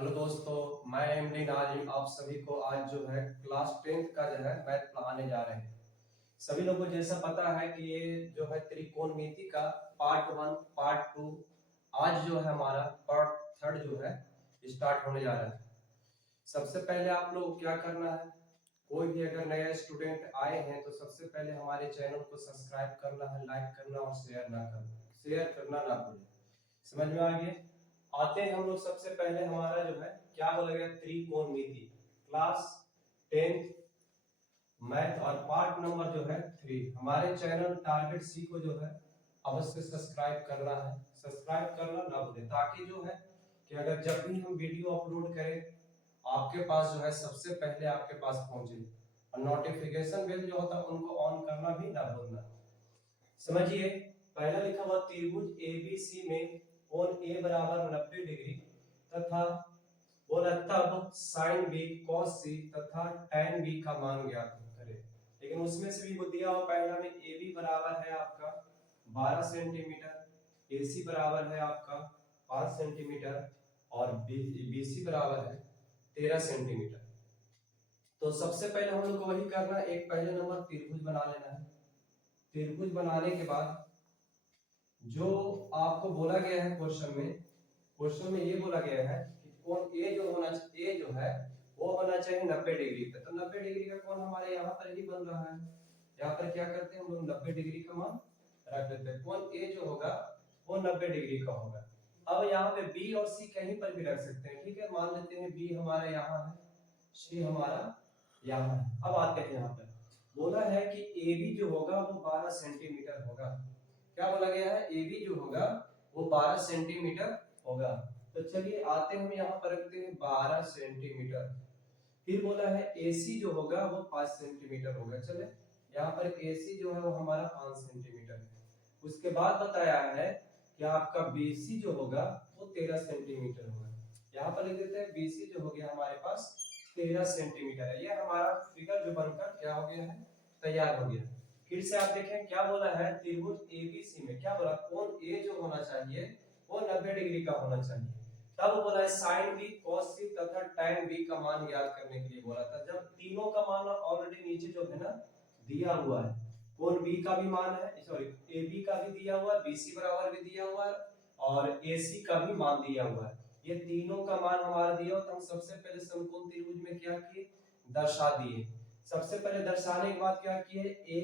Hello दोस्तों, मैं MD Nazim आप सभी को आज जो है क्लास 10th का जो है मैथ पढ़ाने जा रहे हैं। सभी लोगों को जैसा पता है कि ये जो है त्रिकोणमिति का पार्ट 1 पार्ट 2 आज जो है हमारा पार्ट 3 जो है स्टार्ट होने जा रहा है। सबसे पहले आप लोग क्या करना है, कोई भी अगर नया स्टूडेंट आए हैं तो सबसे पहले हमारे चैनल को सब्सक्राइब करना है, लाइक करना और शेयर करना ना भूलें। समझ में आ गया? आते हैं हम लोग सबसे पहले हमारा जो है क्या बोला गया, त्रिकोणमिति क्लास 10th मैथ और पार्ट नंबर जो है 3। हमारे चैनल टारगेट सी को जो है अवश्य सब्सक्राइब करना है, सब्सक्राइब करना ना भूलें, ताकि जो है कि अगर जब भी हम वीडियो अपलोड करें आपके पास जो है सबसे पहले आपके पास पहुंचे। और नोटिफिकेशन बेल जो होता है उनको ऑन करना भी ना भूलना। समझिए, पहला लिखा हुआ त्रिभुज एबीसी में कोण ए बराबर 90 डिग्री तथा बोला तब साइन बी cos सी तथा tan बी का मान ज्ञात करें। लेकिन उसमें से भी वो दिया हुआ पहला में AB बराबर है आपका 12 सेंटीमीटर, AC बराबर है आपका 5 सेंटीमीटर और BC बराबर है 13 सेंटीमीटर। तो सबसे पहले हम लोग को वही करना है, एक पहले नंबर त्रिभुज बना लेना है। त्रिभुज बनाने के बाद जो आपको बोला गया है क्वेश्चन में ये बोला गया है कि कोण ए जो होना चाहिए, ए जो है वो होना चाहिए 90 डिग्री पे। तो 90 डिग्री का कोण हमारे यहाँ पर ही बन रहा है। यहाँ पर क्या करते हैं हम लोग 90 डिग्री का मान रख देते हैं। कोण ए जो होगा वो 90 डिग्री का होगा। अब यहाँ पे बी और सी कहीं पर भी रख सकते हैं, ठीक है। मान लेते हैं बी हमारा यहाँ है, सी हमारा यहाँ है। अब आते हैं यहाँ पर बोला है कि ए बी जो होगा वो 12 सेंटीमीटर होगा। क्या बोला गया है, ए बी जो होगा वो 12 सेंटीमीटर होगा। तो चलिए आते हैं हम यहाँ पर रखते हैं 12 सेंटीमीटर। फिर बोला है AC जो होगा वो 5 सेंटीमीटर होगा। चले यहाँ पर AC जो है वो हमारा 5 सेंटीमीटर है। उसके बाद बताया है कि आपका BC जो होगा वो 13 सेंटीमीटर होगा। यहाँ पर लिख देते हैं BC जो हो गया हमारे पास 13 सेंटीमीटर है। ये हमारा फिगर जो बनकर क्या हो गया है, तैयार हो गया। फिर से आप देखें क्या बोला है, त्रिभुज ABC में क्या बोला, कोण A जो होना चाहिए वो 90 डिग्री का होना चाहिए। तब बोला है sin b cos c तथा tan b का मान ज्ञात करने के लिए बोला था। जब तीनों का मान ऑलरेडी नीचे जो है ना दिया हुआ है, कोण b का भी मान है, सॉरी AB का भी दिया हुआ है, BC बराबर भी दिया हुआ है और AC का भी मान दिया हुआ है। ये तीनों का मान हमारा दिया हो तो हम सबसे पहले समकोण त्रिभुज में क्या किए, दर्शा दिए। सबसे पहले दर्शाने के बाद क्या किए, A,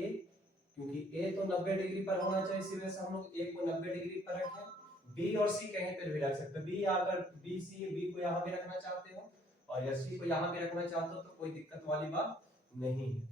क्योंकि A तो 90 डिग्री पर होना चाहिए इसीलिए से हम लोग A को 90 डिग्री पर रखें। बी और सी कहीं पर भी रख सकते हो। बी अगर बी सी बी को यहाँ भी रखना चाहते हो और या सी को यहाँ भी रखना चाहते हो तो कोई दिक्कत वाली बात नहीं है।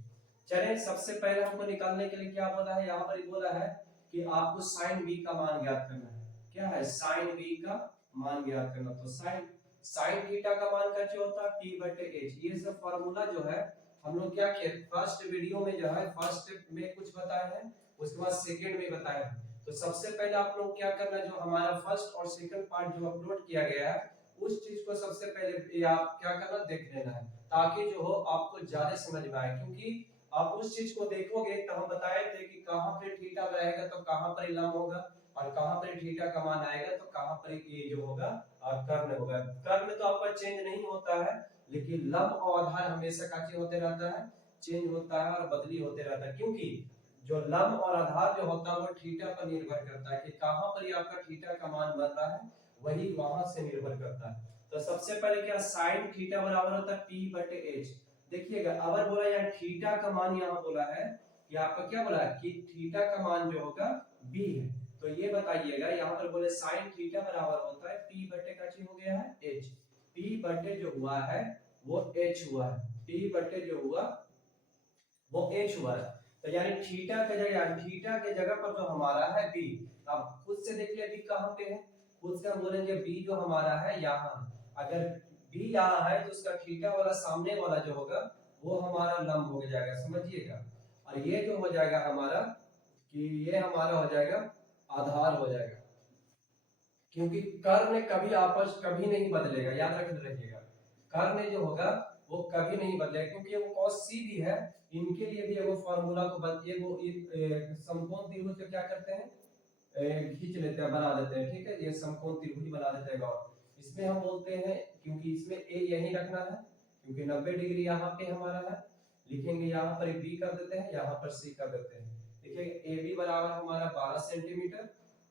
चलिए सबसे पहले हमको निकालने के लिए क्या बोला है, यहाँ पर बोला है कि आपको साइन बी का मान ज्ञात करना है। क्या है, साइन बी का मान ज्ञात करना। तो साइन साइन थीटा का मान कैसे होता है, p बटे h। ये सब फार्मूला जो है हम लोग क्या किए, फर्स्ट वीडियो में जो है फर्स्ट में कुछ बताए हैं, उसके बाद सेकंड में बताए हैं। तो सबसे पहले आप लोग क्या करना है, जो हमारा फर्स्ट और सेकंड पार्ट जो अपलोड किया गया है उस चीज को सबसे पहले आप क्या करना, देख लेना है, ताकि जो हो आपको ज्यादा समझ में आए। क्योंकि आप उस चीज को देखोगे तो हम बताए थे कि कहां पर थीटा रहेगा तो कहां पर लंब होगा और कहां पर थीटा का मान आएगा तो कहां पर ये जो होगा कर्ण होगा। कर्ण तो आपका चेंज नहीं होता है, लेकिन लंब और आधार हमेशा का चेंज होते रहता है, चेंज होता है और बदली होते रहता है। क्योंकि जो लंब और आधार जो होता है वो थीटा पर निर्भर करता है कि कहां पर ये आपका थीटा का मान बन रहा है, वही वहां से निर्भर करता है। तो सबसे पहले क्या, sin थीटा बराबर होता है p बटे h। देखिएगा अगर बोला यार थीटा का मान यहाँ बोला है कि आपका क्या बोला है कि थीटा का मान जो होगा b है, तो ये बताइएगा यहाँ पर बोले sin थीटा बराबर होता है p बटे का चीज हो गया है h। p बटे जो हुआ है वो h हुआ है, p बटे जो हुआ वो h हुआ है। तो यानी थीटा के जगह, यानी थीटा के जगह पर जो हमारा है b। अब खुद से देख लिया b कहां पे है, खुद से हम बोलेंगे b जो हमारा है यहाँ। अगर b यहाँ है तो उसका थीटा वाला सामने वाला जो होगा वो हमारा लंब हो जाएगा, समझिएगा। और ये जो हो जाएगा हमारा कि ये हमारा हो जाएगा आधार हो जाएगा। क्योंकि कर्ण कभी आपस कभी नहीं बदलेगा, याद रखिएगा। कर्ण जो होगा वो कभी नहीं बदलेगा, क्योंकि वो cos c भी है। इनके लिए भी वो फार्मूला को वो समकोण त्रिभुज को क्या करते हैं, खींच लेते हैं, बना देते हैं, ठीक है। ये समकोण त्रिभुज बना देते हैं। और इसमें हम बोलते हैं क्योंकि क्योंकि इसमें ए यही रखना है, क्योंकि 90 डिग्री यहाँ पे हमारा है। लिखेंगे यहाँ पर बी कर देते हैं, यहाँ पर सी कर देते हैं। देखिए ए बी बराबर हमारा 12 सेंटीमीटर,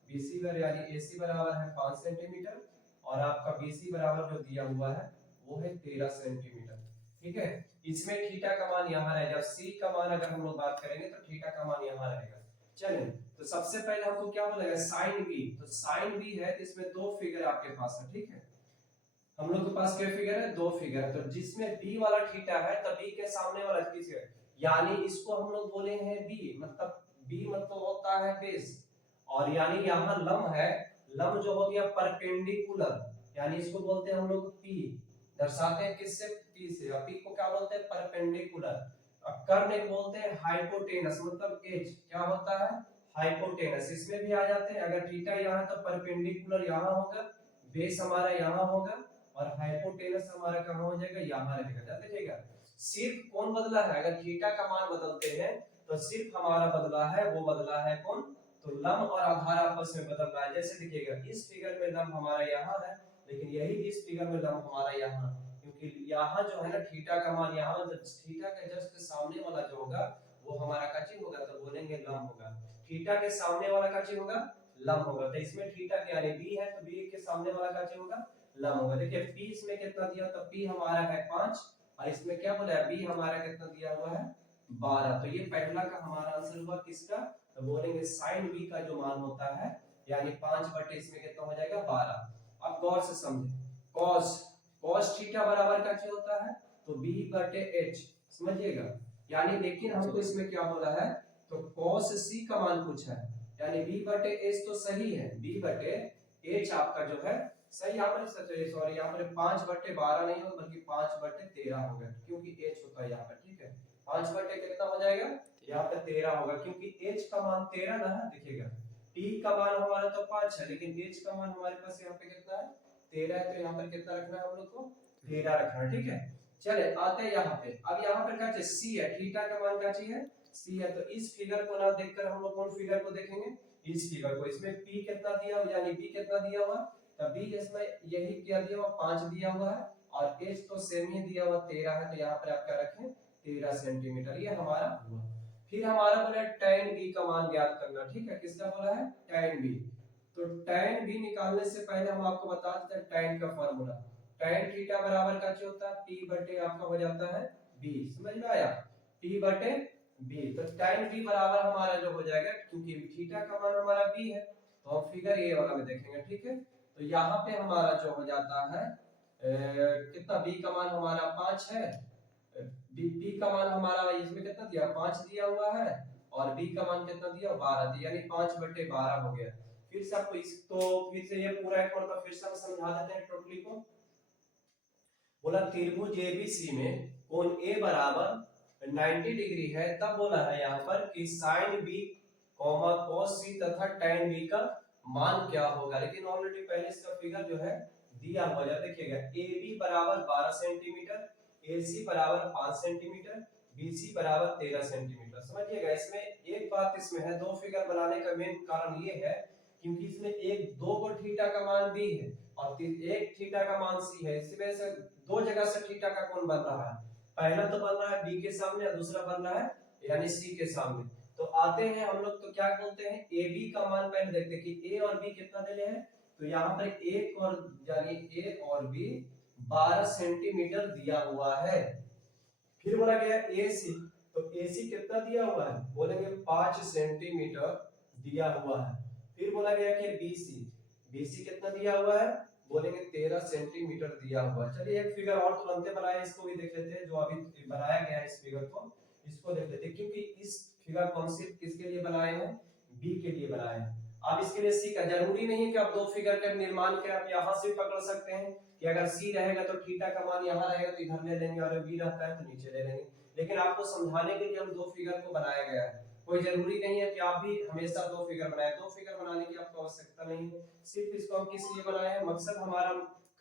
बी सी पर यानी ए सी बराबर है 5 सेंटीमीटर, और आपका बी सी बराबर जो दिया हुआ है वो है 13 सेंटीमीटर। ठीक है, इसमें थीटा का मान यहाँ रहेगा, सी का मान अगर हम लोग बात करेंगे तो थीटा का मान यहाँ रहेगा। चलिए, तो सबसे पहले हमको क्या बोलेगा, साइन बी। तो साइन बी है तो इसमें दो फिगर आपके पास है। ठीक है, हम लोग के पास क्या फिगर है, दो फिगर है। तो जिसमें बी वाला थीटा है तो बी के सामने वाला किसका, यानी इसको हम लोग बोले हैं बी, मतलब बी मतलब होता है बेस, और यानी यहाँ लंब है, लंब जो हो गया परपेंडिकुलर, यानी इसको बोलते हैं हम लोग पी, दर्शाते हैं किससे, पी से। और पी को क्या बोलते हैं, परपेंडिकुलर। कर्ण को बोलते हैं हाइपोटेनस, मतलब एच क्या होता है, हाइपोटेनस। इसमें भी आ जाते हैं, अगर थीटा यहाँ तो परपेंडिकुलर यहाँ होगा, बेस हमारा यहाँ होगा, और हाइपोटेनस हमारा कहाँ हो जाएगा, यहाँ रहेगा। ध्यान रखिएगा, सिर्फ कौन बदला है, अगर थीटा का मान बदलते हैं तो सिर्फ हमारा बदला है, वो बदला है कौन, तो लंब और आधार आपस में बदल रहा है। जैसे देखिएगा इस फिगर में लंब हमारा यहाँ है, लेकिन यही इस फिगर में लंब हमारा यहाँ, क्योंकि यहाँ जो है ना थीटा का मान यहाँ, मतलब थीटा के जस्ट सामने वाला जो होगा वो हमारा काची होगा, तो बोलेंगे लंब होगा। थीटा के सामने वाला काची होगा, लंब होगा। तो इसमें थीटा के यानी बी है, तो बी के सामने वाला काची होगा, लंब होगा। देखिए पी इसमें कितना दिया, तो पी हमारा है 5, और इसमें क्या बोला है, बी हमारा कितना दिया हुआ है, 12। तो ये पहला का हमारा आंसर हुआ किसका, तो बोलेंगे साइन बी का जो मान होता है, यानी 5 बटे इसमें कितना हो जाएगा, 12। अब गौर से समझे, cos cos थीटा बराबर का क्या होता है, तो b बटे h, समझिएगा। यानी लेकिन हमको इसमें क्या हो रहा है, तो cos c का मान कुछ है, यानी b बटे h तो सही है, b बटे h आपका जो है सही, यहाँ पर सॉरी यहाँ पर 5 बटे 12 नहीं होगा, बल्कि 5 बटे 13 होगा, क्योंकि h होता है यहाँ पर। ठीक है, 5 बटे कितना हो जाएगा, यहाँ पर 13 होगा, क्योंकि h का मान 13 ना है। देखिएगा t का मान हमारा तो 5 है, लेकिन h का मान हमारे पास यहाँ पे कितना है, 13 है, तो यहाँ पर कितना रखना है हम लोग को, 13 रखना है। ठीक है, चले आते हैं यहाँ पे। अब यहाँ पर क्या चाहिए, c है, थीटा का मान क्या चाहिए, c है। तो इस फिगर को ना देखकर हम लोग कौन फिगर को देखेंगे, इस फिगर को। इसमें p कितना दिया हुआ, यानी b कितना दिया हुआ, तो b इसमें यही क्या दिया हुआ, 5 दिया हुआ है, और h तो सेम ही दिया हुआ 13 है, तो यहाँ पर आप क्या रखें, 13 सेंटीमीटर, ये हमारा हुआ। फिर हमारा बोला tan b का मान ज्ञात करना। ठीक है, किसका बोला है, tan b। तो tan b निकालने से पहले हम आपको बता देते हैं tan का फार्मूला। tan थीटा बराबर का क्या होता है, p बटे आपका हो जाता है b, समझ में आया, p बटे b। तो tan b बराबर हमारा जो हो जाएगा, क्योंकि थीटा का मान हमारा b है, तो हम फिगर ए वाला में देखेंगे। ठीक है, तो यहाँ पे हमारा जो हो जाता है कितना, b का मान हमारा 5 है, b का मान हमारा इसमें कितना दिया, 5 दिया हुआ है, और b का मान कितना दिया, 12 दिया, यानी 5 बटे 12 हो गया। फिर से आपको इस, तो फिर से ये पूरा एक बार फिर से हम समझा देते हैं टोटली को। बोला त्रिभुज एबीसी में कोण a बराबर 90 डिग्री है, तब बोला है यहाँ पर कि sin b, cos c तथा tan b का मान क्या होगा। लेकिन ऑलरेडी पहले इसका फिगर जो है दिया हुआ है, देखिएगा AB बराबर 12 सेंटीमीटर, AC बराबर 5 सेंटीमीटर, BC बराबर 13 सेंटीमीटर। समझिएगा, इसमें एक बात इसमें है, दो फिगर बनाने का मेन कारण ये है क्योंकि इसमें एक दो को थीटा का मान B है और एक थीटा का मान C है, इसी वजह से दो जगह से थीटा का कोण बन रहा है। पहला तो बन रहा है B के सामने और दूसरा बन रहा है यानी C के सामने। तो आते हैं हम लोग, तो क्या बोलते हैं, AB का मान पहले देखते हैं कि A और B कितना देने हैं। तो यहाँ पर एक और यानी A और B 12 सेंटीमीटर दिया हुआ है। फिर बोला गया AC, तो AC कितना दिया हुआ है, बोलेंगे 5 सेंटीमीटर दिया हुआ है। फिर बोला गया कि BC कितना दिया हुआ है, बोलेंगे 13 सेंटीमीटर दिया हुआ है। चलिए एक फिगर और तुरंत बनाए, इसको भी देख लेते हैं, जो अभी बनाया गया है इस फिगर को, इसको देख लेते हैं, क्योंकि इस फिगर को हम सिर्फ किसके लिए बनाए हैं, बी के लिए बनाए हैं। आप इसके लिए सी का जरूरी नहीं है कि आप दो फिगर का निर्माण करें, आप यहाँ से पकड़ सकते हैं कि अगर सी रहेगा तो थीटा का मान यहाँ रहेगा तो इधर ले लेंगे, और बी रहता है तो नीचे ले लेंगे। लेकिन आपको समझाने के लिए हम दो फिगर को बनाया गया है, कोई जरूरी नहीं है कि आप भी हमेशा दो फिगर बनाए। दो फिगर बनाने की आपको आवश्यकता नहीं है, सिर्फ इसको हम किस लिए बनाए हैं, मकसद हमारा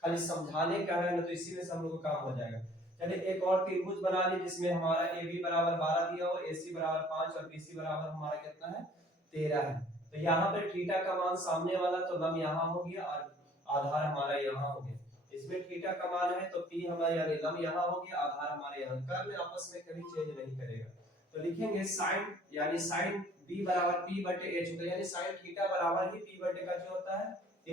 खाली समझाने का है ना, तो इसी में से हम लोग का काम हो जाएगा। चलिए एक और त्रिभुज बना ली जिसमें हमारा AB बराबर 12 दिया हो, AC बराबर 5 और BC बराबर हमारा कितना है, 13 है। तो यहाँ पर थीटा का मान सामने वाला तो लंब यहाँ हो गया और आधार हमारा यहाँ हो गया। इसमें थीटा का मान है तो p हमारा यानी लंब यहाँ हो गया, आधार हमारे यहाँ, कर्ल आपस में कभी चेंज नहीं करेगा। तो लिखेंगे sin यानी sin b बराबर p बटे h होता है, यानी sin थीटा बराबर ही p बटे का जो होता है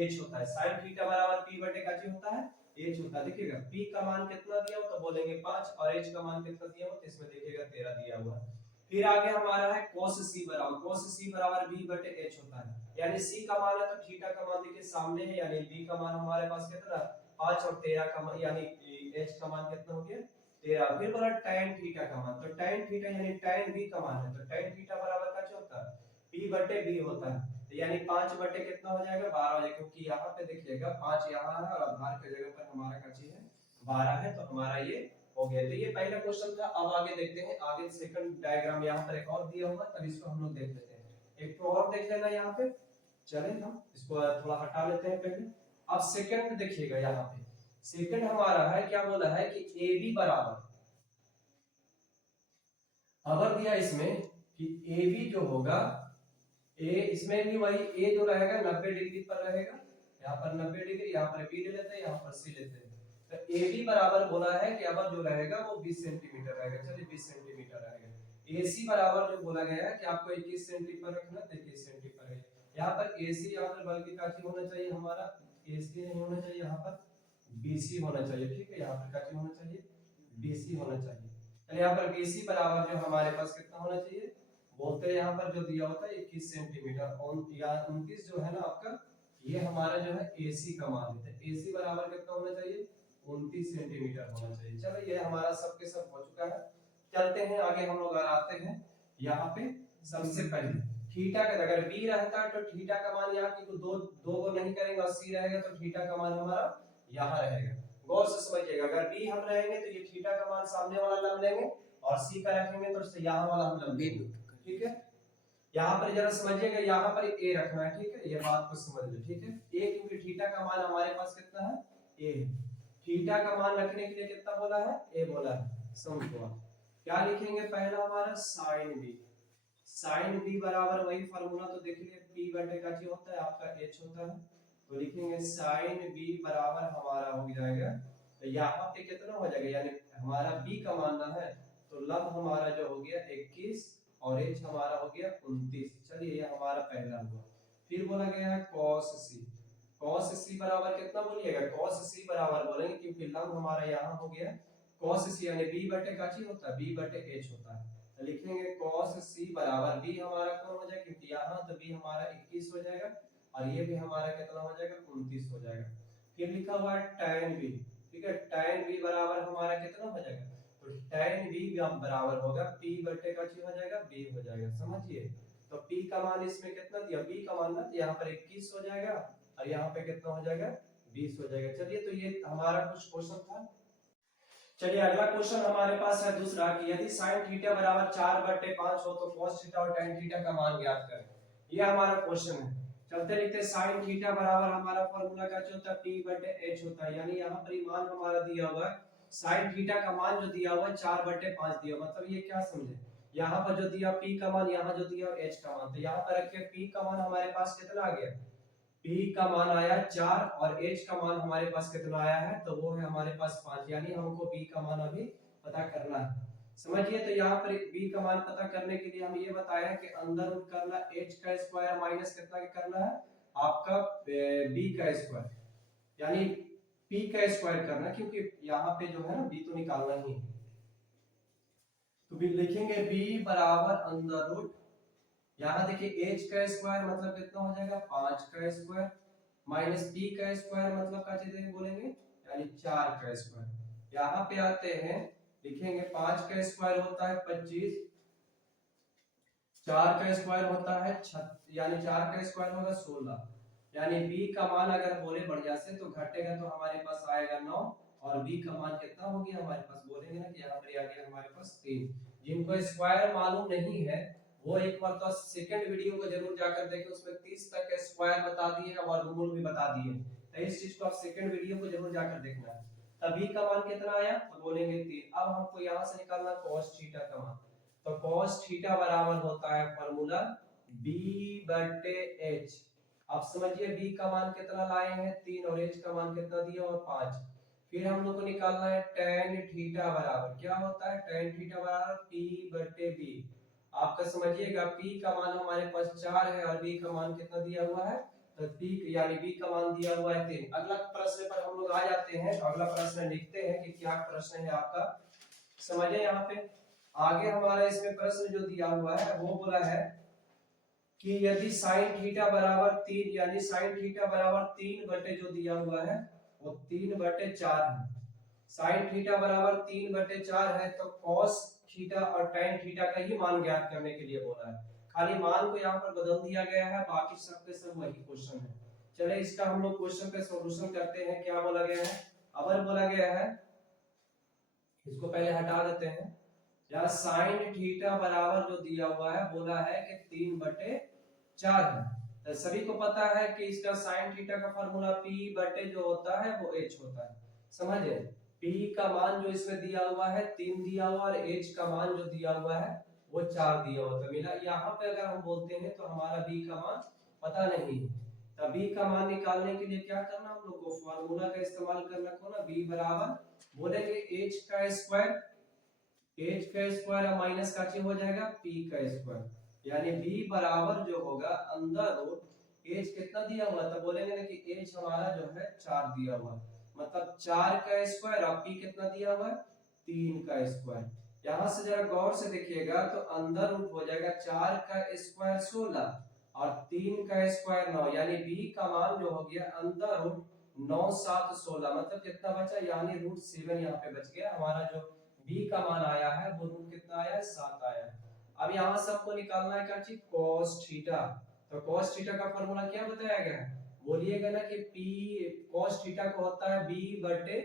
h होता है। sin थीटा बराबर p बटे का जो होता है h होता है। देखिएगा p का मान कितना दिया हो तो बोलेंगे 5 और h का मान कितना दिया हो तो इसमें देखिएगा 13 दिया हुआ है। फिर आगे हमारा है cos c बराबर b बटे h होता है, यानी c का मान है तो थीटा का मान देखिए सामने है, यानी b का मान हमारे पास कितना 5 और 13 का मान यानी h का मान कितना हो गया 13। फिर बोला tan थीटा का मान, तो tan थीटा यानी tan b का मान है, तो tan थीटा बराबर का क्या होता है p बटे b होता है, तो यानी 5 बटे कितना हो जाएगा 12 हो जाएगा, क्योंकि यहाँ पे देखिएगा 5 यहाँ है और आधार की जगह पर हमारा क्या चीज है 12 है, तो हमारा ये हो गया। तो ये पहला क्वेश्चन था। अब आगे देखते हैं, आगे सेकंड डायग्राम यहाँ पर एक और दिया हुआ, तब इसको हम लोग देख लेते हैं। एक तो और देख लेना यहाँ पे, चले हम इसको थोड़ा हटा लेते हैं पहले। अब सेकंड देखिएगा यहाँ पे, सेकंड हमारा है क्या बोला है कि AB बराबर, अगर दिया इसमें कि AB जो होगा A, इसमें भी वही A जो रहेगा 90 डिग्री पर रहेगा, यहाँ पर 90 डिग्री, यहाँ पर B ले लेते हैं, यहाँ पर C लेते हैं। तो AB बराबर बोला है कि अब जो रहेगा वो 20 सेंटीमीटर रहेगा, चलिए 20 सेंटीमीटर रहेगा। AC बराबर जो बोला गया है कि आपको 21 सेंटीमीटर रखना, 21 सेंटीमीटर है। यहाँ पर AC यहाँ पर बल्कि काची होना चाहिए हमारा, AC नहीं होना चाहिए, यहाँ पर BC होना चाहिए, ठीक है। यहाँ पर काची होना चाहिए BC होना चाहिए। चलिए यहाँ पर BC बराबर जो हमारे पास कितना होना चाहिए बोलते हैं, यहाँ पर जो दिया होता है 21 सेंटीमीटर और या 29 जो है ना आपका, ये हमारा जो है AC का मान है। AC बराबर कितना होना चाहिए 29 सेंटीमीटर होना चाहिए। चलो ये हमारा सब के सब हो चुका है। चलते हैं आगे, हम लोग आते हैं यहाँ पे। सबसे पहले थीटा का अगर b रहता तो थीटा का मान यहाँ की दो को नहीं करेंगे और c रहेगा तो थीटा का मान हमारा यहाँ रहेगा। गौर से समझिएगा, अगर b हम रहेंगे तो ये थीटा का मान सामने वाला लंब लेंगे और c का रखेंगे तो यहाँ वाला हम लंब लेंगे, ठीक है। यहाँ पर जरा समझिएगा, यहाँ पर a रखना है, ठीक है, ये बात को समझ लो, ठीक है। a क्योंकि थीटा का मान हमारे पास कितना है a है, थीटा का मान रखने के लिए कितना बोला है a बोला है, समझो। क्या लिखेंगे पहला हमारा sin b, sin b बराबर वही फार्मूला तो देख लिए p बटे का क्या होता है आपका h होता है, तो लिखेंगे sin b बराबर हमारा हो जाएगा, तो यहाँ पे कितना हो जाएगा यानी हमारा b का मानना है तो लंब हमारा जो हो गया 21 और h हमारा हो गया 29। चलिए ये हमारा पहला हुआ। फिर बोला गया है cos c, cos c बराबर कितना बोलिएगा, cos c बराबर बोलेंगे क्योंकि लंब हमारा यहाँ हो गया cos c यानी b बटे का ची होता है b बटे h होता है, तो लिखेंगे cos c बराबर b हमारा कौन हो जाएगा क्योंकि यहाँ तो b हमारा 21 हो जाएगा और ये भी हमारा कितना हो जाएगा 29 हो जाएगा। फिर लिखा हुआ है tan b, ठीक है, tan b बराबर हमारा कितना हो जाएगा, तो tan b बराबर होगा p बटे का ची हो जाएगा b हो जाएगा, समझिए। तो p का मान इसमें कितना दिया, b का मान ना यहाँ पर 21 हो जाएगा और यहाँ पे कितना हो जाएगा 20 हो जाएगा। चलिए तो ये हमारा कुछ क्वेश्चन था। चलिए अगला क्वेश्चन हमारे पास है दूसरा कि यदि sin थीटा बराबर 4/5 हो तो cos थीटा और tan थीटा का मान ज्ञात करें। ये हमारा क्वेश्चन है। चलते लिखते sin थीटा बराबर हमारा फार्मूला क्या होता है p/h होता है, यानी यहाँ पर मान हमारा दिया हुआ है sin थीटा का मान जो दिया हुआ है 4/5 दिया, मतलब ये क्या समझे, यहाँ पर जो दिया p का मान, यहाँ जो दिया h का मान, तो यहाँ पर रखिए p का मान हमारे पास कितना आ गया, p का मान आया 4 और h का मान हमारे पास कितना आया है तो वो है हमारे पास 5, यानी हमको b का मान अभी पता करना है, समझिए। तो यहाँ पर b का मान पता करने के लिए हम ये बताया है कि अंदर रूट करना h का स्क्वायर माइनस कितना करना है आपका b का स्क्वायर, यानी p का स्क्वायर करना, क्योंकि यहाँ पे जो है ना b तो निकालना ही है, तो भी लिखेंगे b बराबर अंदर रूट, यहाँ देखिए h का स्क्वायर मतलब कितना हो जाएगा 5 का स्क्वायर माइनस p का स्क्वायर मतलब क्या चीज बोलेंगे यानी 4 का स्क्वायर। यहाँ पे आते हैं लिखेंगे 5 का स्क्वायर होता है 25, 4 का स्क्वायर होता है 36, यानी 4 का स्क्वायर होगा 16, यानी b का मान अगर बोले बढ़िया से तो घटेगा तो हमारे पास आएगा 9 और b का मान कितना हो गया हमारे पास, बोलेंगे ना कि यहाँ पर आ गया हमारे पास 3। जिनको स्क्वायर मालूम नहीं है वो एक बार तो सेकंड वीडियो को जरूर जाकर देखें, उसमें 30 तक के स्क्वायर बता दिए और वर्गमूल भी बता दिए, तो इस चीज को आप सेकंड वीडियो को जरूर जाकर देखना है। तभी का मान कितना आया तो बोलेंगे 3। अब हमको यहाँ से निकालना cos थीटा का मान, तो cos थीटा बराबर होता है फार्मूला b बटे h। आप समझिए b का मान कितना लाए हैं 3 और h का मान कितना दिया और 5, फिर हम लोग को निकालना है tan थीटा बराबर क्या होता है, tan थीटा बराबर p बटे b। आपका समझिएगा p का मान हमारे पास 4 है और b का मान कितना दिया हुआ है, तो p यानी b का मान दिया हुआ है 3। अगला प्रश्न पर हम लोग आ जाते हैं, अगला प्रश्न लिखते हैं कि क्या प्रश्न है आपका, समझिए यहाँ पे आगे हमारा इसमें प्रश्न जो दिया हुआ है वो बोला है कि यदि sin थीटा बराबर 3 यानी sin थीटा बराबर 3 बटे जो दिया हुआ है वो 3/4 है। sin थीटा बराबर 3/4 है तो cos थीटा और tan थीटा का ही मान ज्ञात करने के लिए बोला है। खाली मान को यहाँ पर बदल दिया गया है, बाकी सब के सब वही क्वेश्चन है। चले इसका हम लोग क्वेश्चन पे सॉल्यूशन करते हैं। क्या बोला गया है, अबर बोला गया है, इसको पहले हटा देते हैं। या sin थीटा बराबर जो दिया हुआ है बोला है कि 3/4 है। तो सभी को पता है कि इसका sin थीटा का फार्मूला p बटे जो होता है वो h होता है। समझे, p का मान जो इसमें दिया हुआ है 3 दिया हुआ और h का मान जो दिया हुआ है वो 4 दिया हुआ। तो मिला यहाँ पे अगर हम बोलते हैं तो हमारा b का मान पता नहीं है, तो b का मान निकालने के लिए क्या करना, हम लोग को फार्मूला का इस्तेमाल करना को ना, b बराबर बोलेंगे h का स्क्वायर, h का स्क्वायर और माइनस का हो जाएगा p का स्क्वायर, यानी b बराबर जो होगा अंदर रूट h कितना दिया हुआ था, बोलेंगे ना कि h हमारा जो है 4 दिया हुआ, मतलब 4 का स्क्वायर और p कितना दिया हुआ है 3 का स्क्वायर। यहां से जरा गौर से देखिएगा तो अंदर रूट हो जाएगा 4 का स्क्वायर 16 और 3 का स्क्वायर 9, यानी b का मान जो हो गया अंदर रूट 9 7 16, मतलब कितना बचा, यानी √7 यहाँ पे बच गया। हमारा जो b का मान आया है वो रूट कितना आया है 7 आया है। अब यहाँ सबको निकालना है क्या चीज, cos थीटा। तो cos थीटा का फार्मूला क्या बताया गया है, बोलिएगा ना कि p cos थीटा को होता है b बटे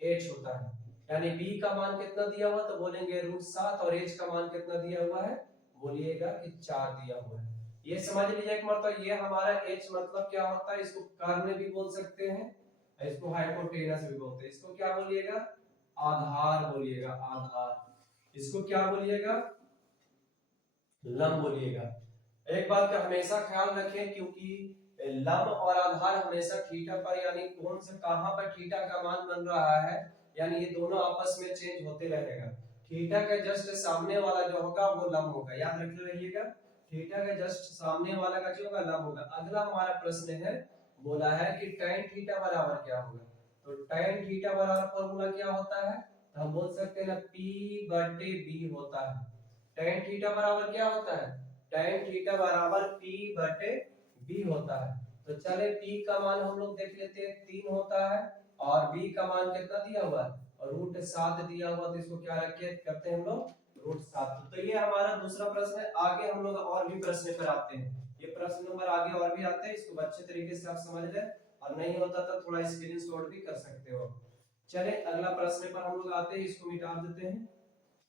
h होता है, यानी b का मान कितना दिया हुआ तो बोलेंगे √7 और h का मान कितना दिया हुआ है, बोलिएगा कि 4 दिया हुआ है। ये समझ लीजिए एक मतलब ये हमारा h मतलब क्या होता है, इसको कर्ण भी बोल सकते हैं, इसको हाइपोटेनस भी बोलते हैं। इसको क्या बोलिएगा, आधार बोलिएगा, आधार। इसको क्या बोलिएगा, लंब बोलिएगा। एक बात का हमेशा ख्याल रखें, क्योंकि लंब और आधार हमेशा थीटा पर यानी कौन से कहां पर थीटा का मान बन रहा है, यानी ये दोनों आपस में चेंज होते रहेगा। थीटा के जस्ट सामने वाला जो होगा वो लंब होगा, याद रख रहिएगा, थीटा के जस्ट सामने वाला का जो होगा लंब होगा। अगला हमारा प्रश्न है, बोला है कि tan थीटा बराबर क्या होगा, तो tan थीटा बराबर फॉर्मूला क्या होता है, तो हम बोल सकते हैं ना p बटे b होता है। tan थीटा बराबर क्या होता है, tan थीटा बराबर p बटे b होता है। तो चले p का मान हम लोग देख लेते हैं 3 होता है और b का मान कितना दिया हुआ है √7 दिया हुआ, तो इसको क्या रखे करते हैं हम लोग √7। तो ये हमारा दूसरा प्रश्न है। आगे हम लोग और भी प्रश्न पर आते हैं, ये प्रश्न नंबर आगे और भी आते हैं, इसको अच्छे तरीके से आप समझ लें, और नहीं होता तो थोड़ा स्क्रीनशॉट भी कर सकते हो। चले अगला प्रश्न पर हम लोग आते हैं, इसको मिटा देते हैं।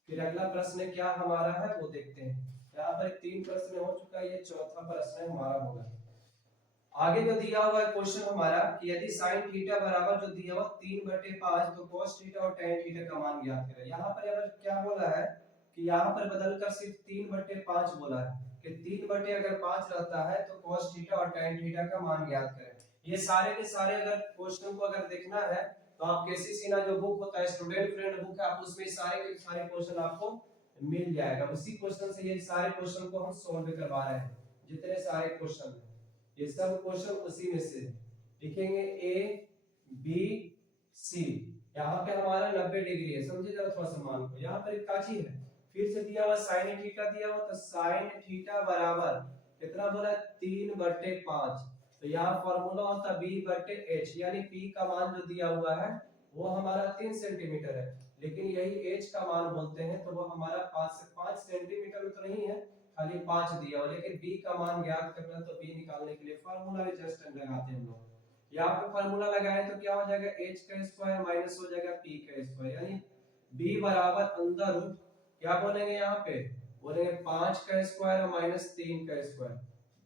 फिर अगला प्रश्न क्या हमारा है वो देखते हैं। यहाँ पर 3 प्रश्न हो चुका है, ये चौथा प्रश्न हमारा होगा। आगे जो दिया हुआ है क्वेश्चन हमारा कि यदि sin थीटा बराबर जो दिया हुआ 3/5 तो cos थीटा और tan थीटा का मान ज्ञात करें। यहाँ पर अगर क्या बोला है कि यहाँ पर बदलकर सिर्फ 3/5 बोला है कि 3/5 रहता है तो cos थीटा और tan थीटा का मान ज्ञात करें। ये सारे के सारे अगर क्वेश्चन को अगर देखना है तो आप केसी सिन्हा जो बुक होता है स्टूडेंट फ्रेंड बुक है, आप उसमें सारे के सारे क्वेश्चन आपको मिल जाएगा। उसी क्वेश्चन से ये सारे क्वेश्चन को हम सॉल्व करवा रहे हैं, जितने सारे क्वेश्चन हैं ये सब क्वेश्चन उसी में से लिखेंगे। ए बी सी, यहाँ पे हमारा 90 डिग्री है, समझे जरा थोड़ा सा मान को। यहाँ पर एक काची है, फिर से दिया हुआ sin थीटा दिया हुआ, तो sin थीटा बराबर कितना बोला 3/5, तो यहाँ फॉर्मूला होता b बटे h, यानी p का मान जो दिया हुआ है वो हमारा 3 सेंटीमीटर है, लेकिन यही h का मान बोलते हैं तो वो हमारा 5 सेंटीमीटर तो नहीं है, खाली 5 दिया हुआ, लेकिन b का मान ज्ञात करना तो b निकालने के लिए फार्मूला भी जस्ट लगाते हैं हम लोग। यहाँ पे फार्मूला लगाए तो क्या हो जाएगा h का स्क्वायर माइनस हो जाएगा p का स्क्वायर, यानी b बराबर अंदर रूट क्या बोलेंगे यहाँ पे, बोलेंगे 5 का स्क्वायर माइनस 3 का स्क्वायर,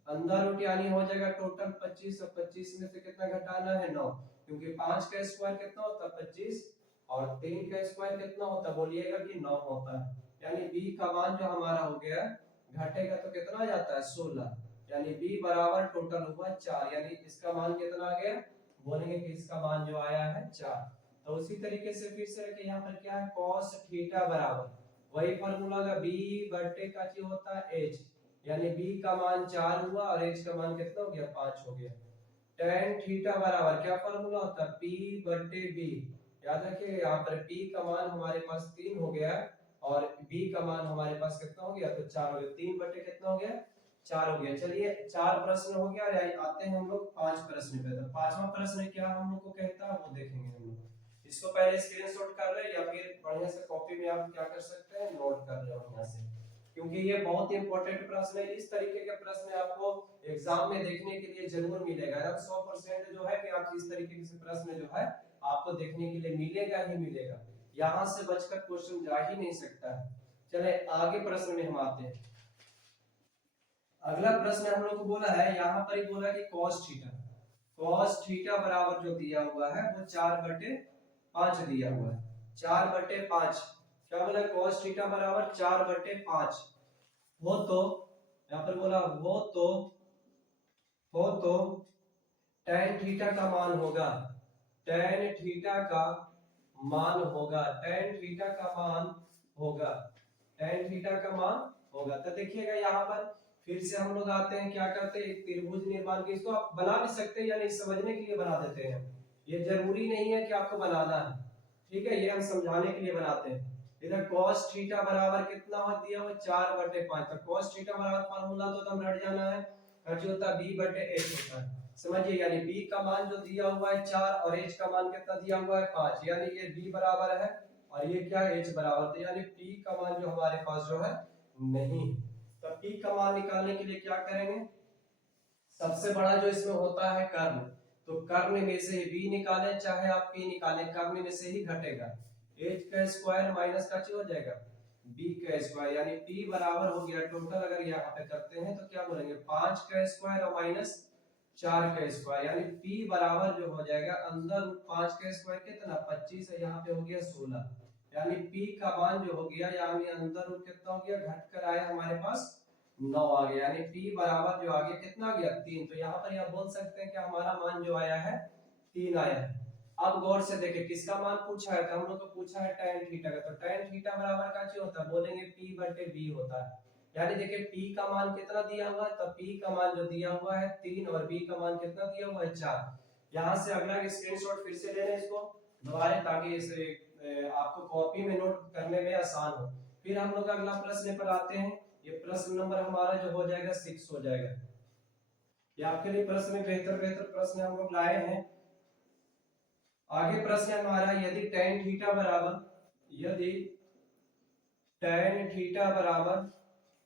अंदर रूट यानी हो जाएगा टोटल 25 और 25 में से कितना घटाना है 9, क्योंकि 5 का स्क्वायर कितना होता है 25 और 3 का स्क्वायर कितना होता है, बोलिएगा कि 9 होता है, यानी b का मान जो हमारा हो गया घटेगा तो कितना आ जाता है 16, यानी b बराबर टोटल हुआ 4, यानी इसका मान कितना आ गया, बोलेंगे कि इसका मान जो आया है 4। तो उसी तरीके से फिर से रखे यहाँ पर क्या है cos थीटा बराबर वही फार्मूला का b बटे का जो होता है h, यानी b का मान 4 हुआ और h का मान कितना हो गया 5 हो गया। tan थीटा बराबर क्या फार्मूला होता है p बटे b, याद रखिए यहाँ पर p का मान हमारे पास 3 हो गया और b का मान हमारे पास कितना हो गया तो 4 हो गया, 3 बटे कितना हो गया 4 हो गया। चलिए 4 प्रश्न हो गया और आते हैं हम लोग 5 प्रश्न पे। तो पांचवा प्रश्न क्या हम लोग को कहता है वो देखेंगे हम लोग। इसको पहले स्क्रीनशॉट कर ले या फिर बढ़िया से कॉपी में आप क्या कर सकते हैं नोट कर ले बढ़िया से, क्योंकि ये बहुत ही इंपॉर्टेंट प्रश्न है। इस तरीके के प्रश्न आपको एग्जाम में देखने के लिए जरूर मिलेगा। अब 100% जो है कि आप इस तरीके से प्रश्न जो है आपको देखने के लिए मिलेगा ही मिलेगा, यहाँ से बचकर क्वेश्चन जा ही नहीं सकता है। चले आगे प्रश्न में हम आते हैं। अगला प्रश्न हम लोग को बोला है यहाँ पर ही बोला कि cos थीटा बराबर जो दिया हुआ है वो 4/5 दिया हुआ है। 4/5 क्या बोला cos थीटा बराबर 4/5 हो तो यहाँ पर बोला हो तो tan थीटा का मान होगा, tan थीटा का मान होगा, tan थीटा का मान होगा, tan थीटा का मान होगा। तो देखिएगा यहाँ पर फिर से हम लोग आते हैं क्या करते हैं एक त्रिभुज निर्माण की। इसको आप बना भी सकते हैं या नहीं समझने के लिए बना देते हैं, ये जरूरी नहीं है कि आपको बनाना है, ठीक है, ये हम समझाने के लिए बनाते हैं। इधर cos थीटा बराबर कितना हो दिया हुआ 4/5, तो cos थीटा बराबर फार्मूला तो हम रट जाना है, जो होता है b बटे h होता है, समझिए। यानी b का मान जो दिया हुआ है 4 और h का मान कितना दिया हुआ है 5, यानी ये b बराबर है और ये क्या h बराबर, तो यानी p का मान जो हमारे पास जो है नहीं। तो p का मान निकालने के लिए क्या करेंगे, सबसे बड़ा जो इसमें होता है कर्ण, तो कर्ण में से b निकालें चाहे आप p निकालें, कर्ण में से ही घटेगा। h का स्क्वायर माइनस का हो जाएगा b का स्क्वायर, यानी p बराबर हो गया टोटल अगर यहाँ पे करते हैं तो क्या बोलेंगे 5 का स्क्वायर और माइनस 4 का स्क्वायर, यानी p बराबर जो हो जाएगा अंदर 5 का स्क्वायर कितना 25 है, यहाँ पे हो गया 16, यानी p का मान जो हो गया यानी अंदर कितना हो गया घटकर आया हमारे पास 9 आ गया, यानी p बराबर जो आ गया कितना आ गया 3। तो यहाँ पर आप बोल सकते हैं कि हमारा मान जो आया है 3 आया है। अब गौर से देखें किसका मान पूछा है, तो हम लोग को पूछा है tan थीटा का, तो tan थीटा बराबर का क्या होता है बोलेंगे p बटे b होता है। यानी देखिए p का मान कितना दिया हुआ है, तो p का मान जो दिया हुआ है 3 और b का मान कितना दिया हुआ है 4। यहाँ से अगला स्क्रीनशॉट फिर से ले लें इसको दोबारा, ताकि इसे आपको कॉपी में नोट करने में आसान हो। फिर हम लोग अगला प्रश्न पर आते हैं। ये प्रश्न नंबर हमारा जो हो जाएगा 6 हो जाएगा। ये आपके लिए प्रश्न में बेहतर प्रश्न हम लोग लाए हैं। आगे प्रश्न हमारा यदि tan थीटा बराबर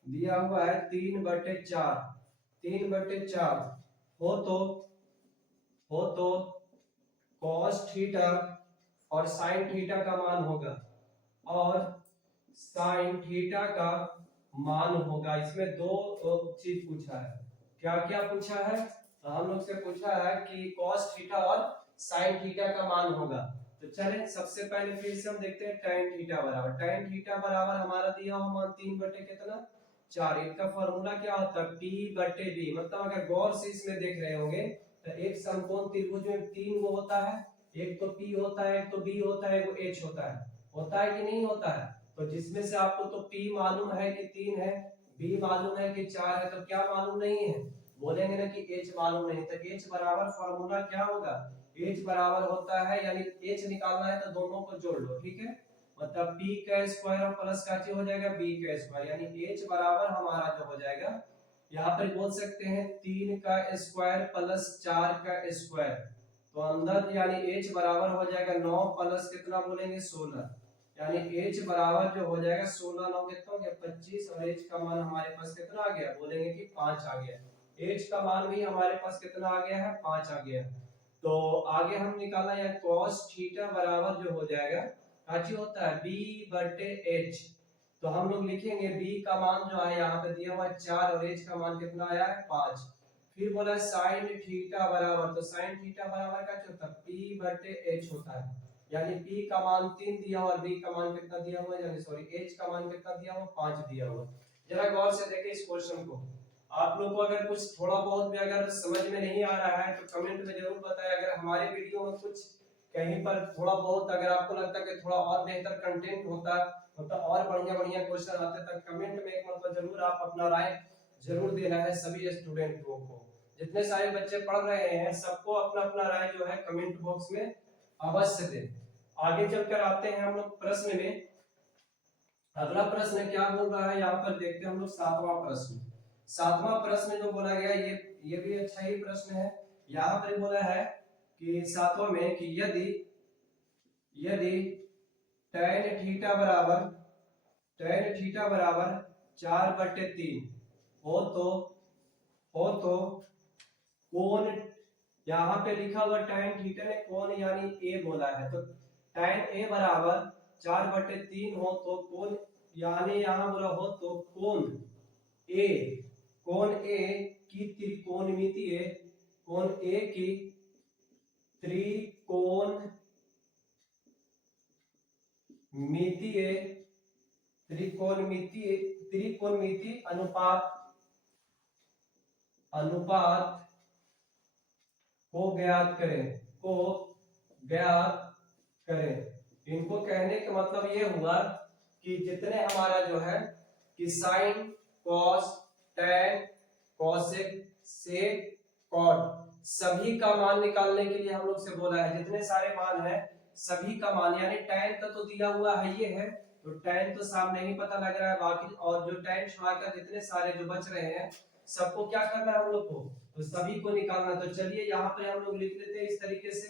दिया हुआ है 3/4 हो तो cos थीटा और sin थीटा का मान होगा और sin थीटा का मान होगा। इसमें दो चीज पूछा है, क्या क्या पूछा है, तो हम लोग से पूछा है कि cos थीटा और sin थीटा का मान होगा। तो चलें सबसे पहले फिर से हम देखते हैं tan थीटा बराबर हमारा दिया हुआ मान 3/4, इनका फॉर्मूला क्या होता है p बटे b। मतलब अगर गौर से इसमें देख रहे होंगे तो एक समकोण त्रिभुज में 3 वो होता है, एक तो p होता है, एक तो b होता है, एक तो h होता है कि नहीं होता है। तो जिसमें से आपको तो p मालूम है कि 3 है, b मालूम है कि 4 है, तो क्या मालूम नहीं है बोलेंगे ना कि h मालूम नहीं। तो h बराबर फॉर्मूला क्या होगा, h बराबर होता है, यानी h निकालना है तो दोनों को जोड़ लो, ठीक है। मतलब p का स्क्वायर और प्लस का हो जाएगा b का स्क्वायर, यानी h बराबर हमारा जो हो जाएगा यहाँ पर बोल सकते हैं 3 का स्क्वायर प्लस 4 का स्क्वायर, तो अंदर यानी h बराबर हो जाएगा 9 प्लस कितना बोलेंगे 16, यानी h बराबर जो हो जाएगा 16 9 कितना हो गया 25 और h का मान हमारे पास कितना आ गया बोलेंगे कि 5 आ गया। h का मान भी हमारे पास कितना आ गया है 5 आ गया। तो आगे हम निकालना है cos थीटा बराबर जो हो जाएगा काची होता है b बटे h। तो हम लोग लिखेंगे b का मान जो है यहाँ पे दिया हुआ है 4 और h का मान कितना आया है 5। फिर बोला sin थीटा बराबर, तो sin थीटा बराबर का क्या होता है p बटे h होता है, यानी p का मान 3 दिया हुआ और b का मान कितना दिया हुआ है, यानी सॉरी h का मान कितना दिया हुआ 5 दिया हुआ। जरा गौर से देखें इस क्वेश्चन को। आप लोग को अगर कुछ थोड़ा बहुत भी अगर समझ में नहीं आ रहा है तो कमेंट में जरूर बताएं। अगर हमारे वीडियो में कुछ कहीं पर थोड़ा बहुत अगर आपको लगता है कि थोड़ा और बेहतर कंटेंट होता मतलब और बढ़िया बढ़िया क्वेश्चन आते तक कमेंट में एक मतलब जरूर आप अपना राय जरूर देना है सभी स्टूडेंटों को। जितने सारे बच्चे पढ़ रहे हैं सबको अपना अपना राय जो है कमेंट बॉक्स में अवश्य दें। आगे चलकर आते हैं हम लोग प्रश्न में। अगला प्रश्न क्या बोल रहा है यहाँ पर देखते हैं हम लोग सातवां प्रश्न। सातवां प्रश्न जो बोला गया ये भी अच्छा ही प्रश्न है। यहाँ पर बोला है कि सातवां में कि यदि यदि tan थीटा बराबर 4/3 हो तो कोण, यहाँ पे लिखा हुआ tan थीटा ने कोण यानी a बोला है, तो tan a बराबर 4/3 हो तो कोण यानी यहाँ बोला हो तो कोण a की त्रिकोणमितीय कोण a की त्रिकोणमितीय अनुपात को ज्ञात करें। इनको कहने का मतलब ये हुआ कि जितने हमारा जो है कि साइन, कॉस, टैन, कोसेक, सेक, कॉट सभी का मान निकालने के लिए हम लोग से बोला है। जितने सारे मान है सभी का मान, यानी टैन का तो दिया हुआ है ये है, तो टैन तो सामने ही पता लग रहा है, बाकी और जो टैन छुड़ाकर जितने सारे जो बच रहे हैं सबको क्या करना है हम लोग को, तो सभी को निकालना। तो चलिए यहाँ पे हम लोग लिख लेते हैं इस तरीके से,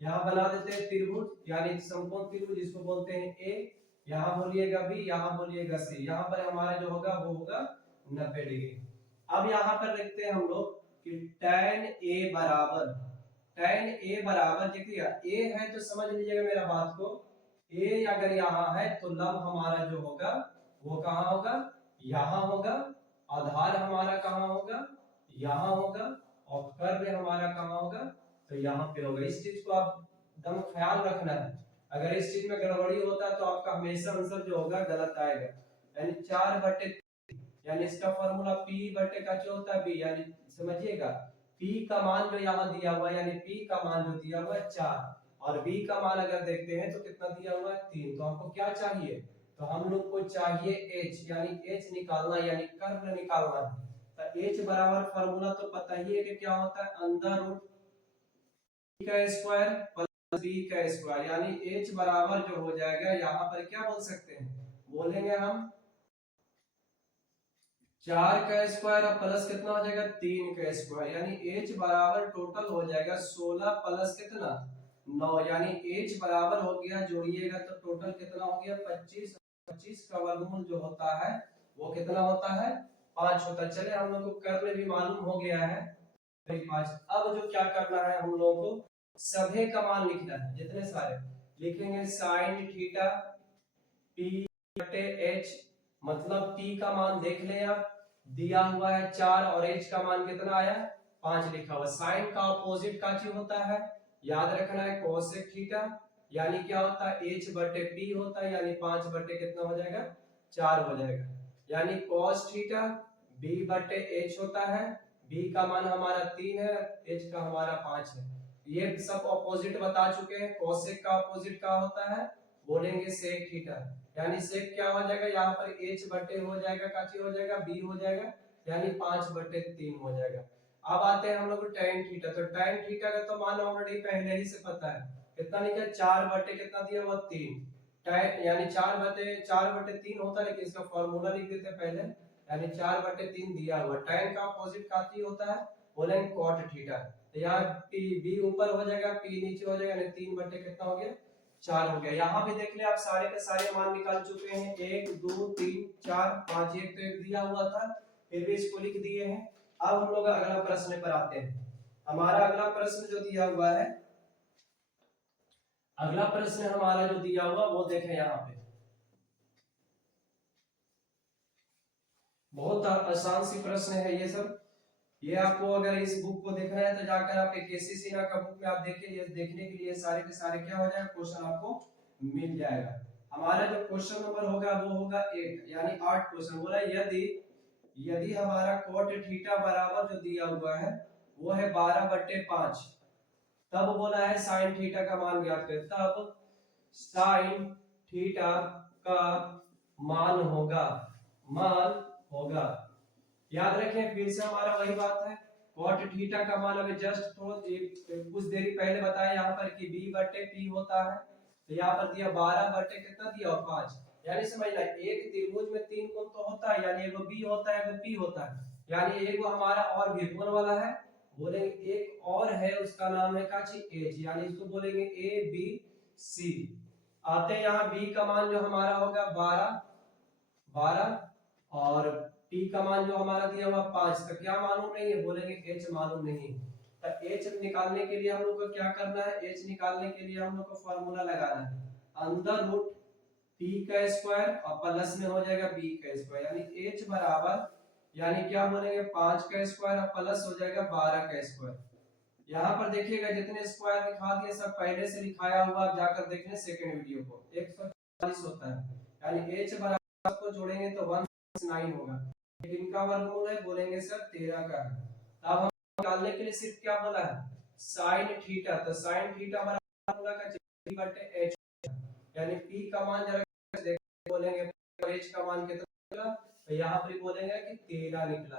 यहाँ बना देते हैं त्रिभुज यानी समकोण त्रिभुज जिसको बोलते हैं ए, यहाँ बोलिएगा बी, यहाँ बोलिएगा सी, यहाँ पर हमारा जो होगा वो होगा 90 डिग्री। अब यहाँ पर लिखते हैं हम लोग कि tan a बराबर देखिए a है तो समझ लीजिएगा मेरा बात को, a अगर यहाँ है तो लंब हमारा जो होगा वो कहाँ होगा, यहाँ होगा, आधार हमारा कहाँ होगा, यहाँ होगा, और कर्व हमारा कहाँ होगा, तो यहाँ पे होगा। इस चीज को आप एकदम ख्याल रखना है, अगर इस चीज में गड़बड़ी होता है तो आपका हमेशा आंसर जो होगा गलत आएगा। यानी 4/3 यानी इसका फॉर्मूला p बटे का जो होता है b, यानी समझिएगा p का मान जो यहाँ दिया हुआ है यानी p का मान जो दिया हुआ है 4 और b का मान अगर देखते हैं तो कितना दिया हुआ है 3, तो आपको क्या चाहिए, तो हम लोग को चाहिए h, यानी h निकालना यानी कर्व निकालना है। तो h बराबर फॉर्मूला तो पता ही है कि क्या होता है, अंडर रूट का स्क्वायर प्लस b का स्क्वायर, यानी h बराबर जो हो जाएगा यहाँ पर क्या बोल सकते हैं, बोलेंगे हम 4 का स्क्वायर और प्लस कितना हो जाएगा 3 का स्क्वायर, यानी h बराबर टोटल हो जाएगा 16 प्लस कितना 9, यानी h बराबर हो गया, जोड़िएगा तो टोटल कितना हो गया 25, 25 का वर्गमूल जो होता है वो कितना होता है 5 होता है। चले हम लोग को कर्व भी मालूम हो गया है 5। अब जो क्या करना है हम लोगों को सभी का मान लिखना है, जितने सारे लिखेंगे साइन थीटा p बटे h, मतलब t का मान देख लें आप, दिया हुआ है 4 और h का मान कितना आया 5 लिखा हुआ। साइन का अपोजिट का चीज होता है, याद रखना है कोसेक थीटा, यानी क्या होता है h बटे p होता है, यानी 5 बटे कितना हो जाएगा 4 हो जाएगा। यानी cos थीटा b बटे h होता है, b का मान हमारा 3 है, h का हमारा 5 है। ये सब अपोजिट बता चुके हैं। कोसेक का अपोजिट क्या होता है, बोलेंगे सेक थीटा, यानी सेक क्या हो जाएगा यहाँ पर h बटे हो जाएगा, काची हो जाएगा b हो जाएगा, यानी 5/3 हो जाएगा। अब आते हैं हम लोग tan थीटा, तो tan थीटा का तो मान ऑलरेडी पहले ही से पता है, कितना निकला 4 बटे कितना दिया हुआ 3, tan यानी 4/3 होता है, लेकिन इसका फार्मूला लिख देते हैं पहले, यानी 4/3 दिया हुआ। tan का अपोजिट काची होता है, बोलेंगे cot थीटा, तो यहाँ b ऊपर हो जाएगा p नीचे हो जाएगा, यानी 3 बटे कितना हो गया 4 हो गया। यहाँ भी देख ले आप सारे के सारे मान निकाल चुके हैं, 1 2 3 4 5, एक तो एक दिया हुआ था फिर भी इसको लिख दिए हैं। अब हम लोग अगला प्रश्न पर आते हैं। हमारा अगला प्रश्न जो दिया हुआ है, अगला प्रश्न हमारा जो दिया हुआ वो देखें यहाँ पे, बहुत आसान सी प्रश्न है ये सब। ये आपको अगर इस बुक को देखना है तो जाकर आप एक केसीसी ना का बुक में आप देखिए, ये देखने के लिए सारे के सारे क्या हो जाएगा क्वेश्चन आपको मिल जाएगा। हमारा जो क्वेश्चन नंबर होगा वो होगा 8, यानी 8 क्वेश्चन बोला, यदि हमारा cot थीटा बराबर जो दिया हुआ है वो है 12/5, तब बोला है साइन थीटा का मान ज्ञात करें, तब साइन थीटा का मान होगा। याद रखें, फिर से हमारा वही बात है, कॉट थीटा का मान अभी जस्ट कुछ देरी पहले बताया यहाँ पर कि b बटे p होता है, तो यहाँ पर दिया 12 बटे कितना दिया, और 5। यानी समझना, एक त्रिभुज में 3 कोण तो होता है, यानी एगो b होता है, एगो p होता है, यानी एगो हमारा और भी कौन वाला है, बोलेंगे एक और है, उसका नाम है काची एच, यानी इसको बोलेंगे ए बी सी। आते हैं यहाँ b का मान जो हमारा होगा 12 और p का मान जो हमारा दिया हुआ 5, तो क्या मालूम नहीं है, बोलेंगे h मालूम नहीं। तो h निकालने के लिए हम लोग को क्या करना है, h निकालने के लिए हम लोग को फार्मूला लगाना है, अंदर रूट p का स्क्वायर और प्लस में हो जाएगा b का स्क्वायर, यानी h बराबर, यानी क्या बोलेंगे 5 का स्क्वायर और प्लस हो जाएगा 12 का स्क्वायर। यहाँ पर देखिएगा जितने स्क्वायर लिखा दिए सब पहले से लिखाया हुआ, आप जाकर देखने सेकंड वीडियो को, 140 होता है, यानी h बराबर को जोड़ेंगे तो 169 होगा। इनका वर्गमूल है, बोलेंगे सर 13 का है। अब हम निकालने के लिए सिर्फ क्या बोला है, साइन थीटा, तो साइन थीटा बराबर फॉर्मूला का b बटे h, यानी p का मान जरा देखिए, बोलेंगे h का मान कितना निकला, तो यहाँ पर बोलेंगे कि 13 निकला,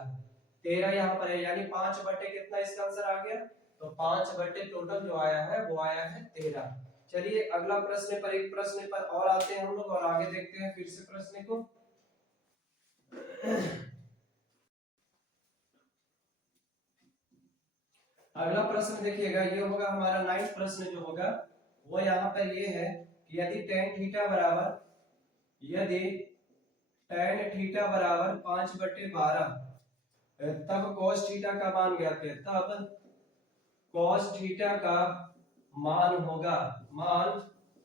13 यहाँ पर है, यानी 5 बटे कितना इसका आंसर आ गया, तो 5 बटे टोटल जो आया है वो आया है 13। चलिए अगला प्रश्न पर, एक प्रश्न पर और आते हैं हम लोग और आगे देखते हैं फिर से प्रश्न को। अगला प्रश्न देखिएगा, ये होगा हमारा 9th प्रश्न जो होगा वो यहाँ पर ये है कि यदि tan थीटा बराबर, यदि tan थीटा बराबर 5 बटे 12, तब cos थीटा का मान ज्ञात है, तब cos थीटा का मान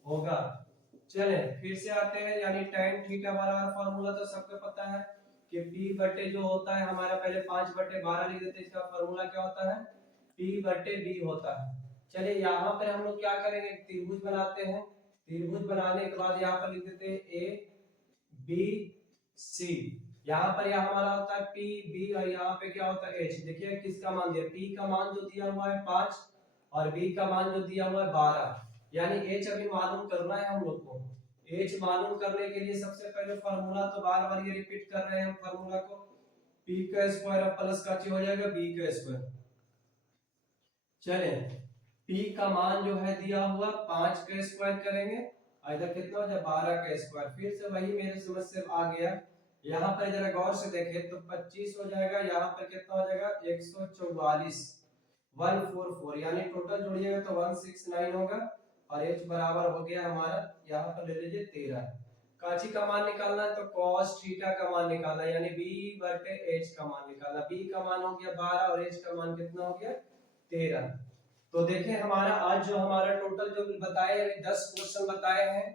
होगा। चले फिर से आते हैं, यानी tan थीटा बराबर फॉर्मूला तो सबको पता है कि p बटे जो होता है हमारा, पहले 5 बटे 12 लिख देते हैं, इसका फॉर्मूला क्या होता है, p बटे b होता है। चलिए यहाँ पर हम लोग क्या करेंगे, त्रिभुज बनाते हैं, त्रिभुज बनाने के बाद यहाँ पर लिख देते हैं a b c, यहाँ पर यह हमारा होता है p b और यहाँ पे क्या होता है h। देखिए किसका मान दिया, p का मान जो दिया हुआ है 5 और b का मान जो दिया हुआ है 12, यानी h अभी मालूम करना है हम लोग को। h मालूम करने के लिए सबसे पहले फार्मूला, तो बार बार ये रिपीट कर रहे हैं हम फार्मूला को, p का स्क्वायर प्लस का हो जाएगा b का स्क्वायर। चले p का मान जो है दिया हुआ 5 का स्क्वायर करेंगे, इधर कितना हो जाए 12 का स्क्वायर, फिर से वही मेरे समझ से आ गया, यहाँ पर जरा गौर से देखें तो 25 हो जाएगा, यहाँ पर कितना हो जाएगा 144, 144, यानी टोटल जोड़िएगा तो 169 होगा, और h बराबर हो गया हमारा, यहाँ पर ले लीजिए 13। काची का मान निकालना है तो cos थीटा का मान निकालना है, यानी b बटे h का मान निकालना, b का मान हो गया 12 और h का मान कितना हो गया 13। तो देखें हमारा आज जो हमारा टोटल जो बताए 10 क्वेश्चन बताए हैं।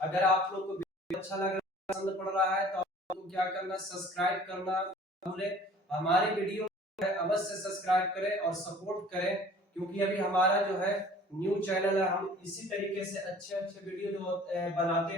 अगर आप लोग को वीडियो अच्छा लग रहा है, पसंद पड़ रहा है, तो आपको क्या करना, सब्सक्राइब करना भूले, हमारे वीडियो अवश्य सब्सक्राइब करें और सपोर्ट करें, क्योंकि अभी हमारा जो है न्यू चैनल है, हम इसी तरीके से अच्छे वीडियो जो बनाते हैं।